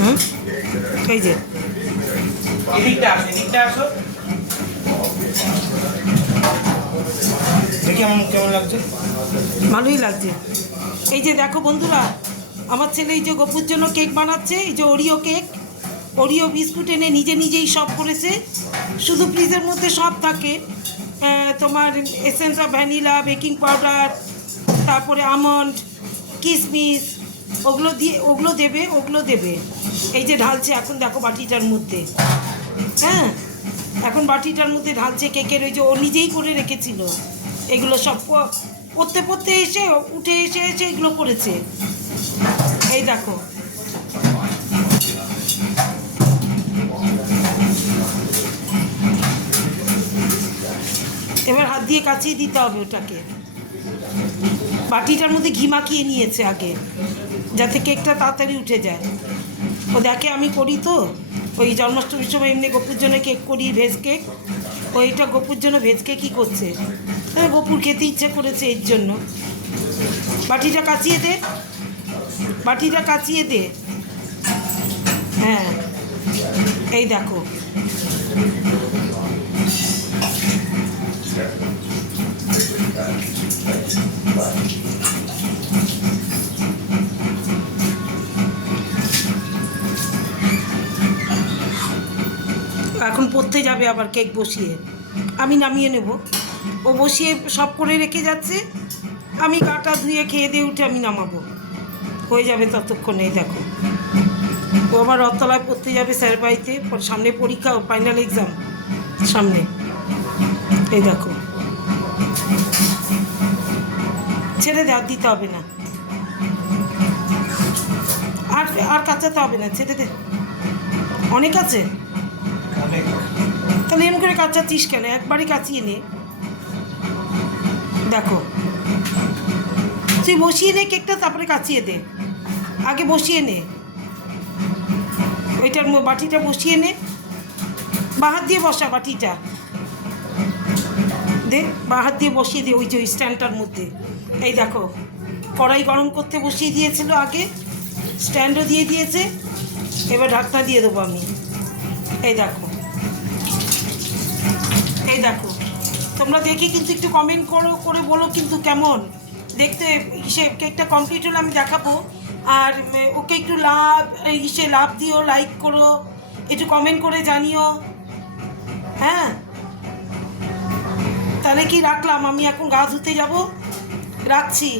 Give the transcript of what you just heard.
হুম, এই যে এদিকটা আসো, এদিকটা আসো। দেখি কেমন কেমন লাগছে। ভালোই লাগছে। এই যে দেখো বন্ধুরা, আমার ছেলে এই যে গপুর জন্য কেক বানাচ্ছে, এই যে ওরিও কেক, ওরিও বিস্কুট এনে নিজে নিজেই সব করেছে। শুধু ফ্রিজের মধ্যে সব থাকে, তোমার essence of vanilla, baking powder, তারপরে আমন্ড, কিশমিশ, ওগুলো দেবে, ওগুলো দেবে। এই যে ঢালছে এখন, দেখো বাটিটার মধ্যে। হ্যাঁ, এখন বাটিটার মধ্যে ঢালছে কেকের, ওই যে ও নিজেই করে রেখেছিল। এগুলো সব পড়তে পড়তে এসে উঠে এসে এসে এগুলো করেছে। এই দেখো, এবার হাত দিয়ে কাচিয়ে দিতে হবে ওটাকে। বাটিটার মধ্যে ঘি মাখিয়ে নিয়েছে আগে, যাতে কেকটা তাড়াতাড়ি উঠে যায়। ও দেখে আমি করি তো, ওই জন্মাষ্টমীর সময় এমনি গপুর জন্য কেক করি, ভেজ কেক। ওইটা গপুর জন্য ভেজ কেকই করছে। হ্যাঁ, গপুর খেতে ইচ্ছে করেছে এর জন্য। বাটিটা কাচিয়ে দে, বাটিটা কাচিয়ে দে। হ্যাঁ, এই দেখো, এখন পড়তে যাবে আবার কেক বসিয়ে। আমি নামিয়ে নেব, ও বসিয়ে সব করে রেখে যাচ্ছে। আমি গাটা ধুয়ে খেয়ে দিয়ে উঠে আমি নামাবো, হয়ে যাবে ততক্ষণে। এই দেখো, ও আবার রথতলায় পড়তে যাবে স্যার বাড়িতে, সামনে পরীক্ষা, ফাইনাল এক্সাম সামনে। এই দেখো, ছেড়ে দে, আর দিতে হবে না, আর আর কাচাতে হবে না, ছেড়ে দে, অনেক আছে। তাহলে এমন করে কাচাচ্ছিস কেন? একবারই কাচিয়ে নে। দেখো, তুই বসিয়ে নে কেকটা, তারপরে কাচিয়ে দে। আগে বসিয়ে নে, ওইটার বাটিটা বসিয়ে নে, বাহাত দিয়ে বসা বাটিটা দে, বাহাত দিয়ে বসিয়ে দে ওই যে ওই স্ট্যান্ডটার মধ্যে। এই দেখো, কড়াই গরম করতে বসিয়ে দিয়েছিল আগে, স্ট্যান্ডও দিয়ে দিয়েছে। এবার ঢাকনা দিয়ে দেবো আমি। এই দেখো, এই দেখো, তোমরা দেখি কিন্তু একটু কমেন্ট করে বলো কিন্তু কেমন দেখতে। সে কেকটা কমপ্লিট হলে আমি দেখাবো। আর ওকে একটু লাভ দিও, লাইক করো, একটু কমেন্ট করে জানিও। হ্যাঁ, তাহলে কি রাখলাম, আমি এখন গা ধুতে যাব, রাখছি।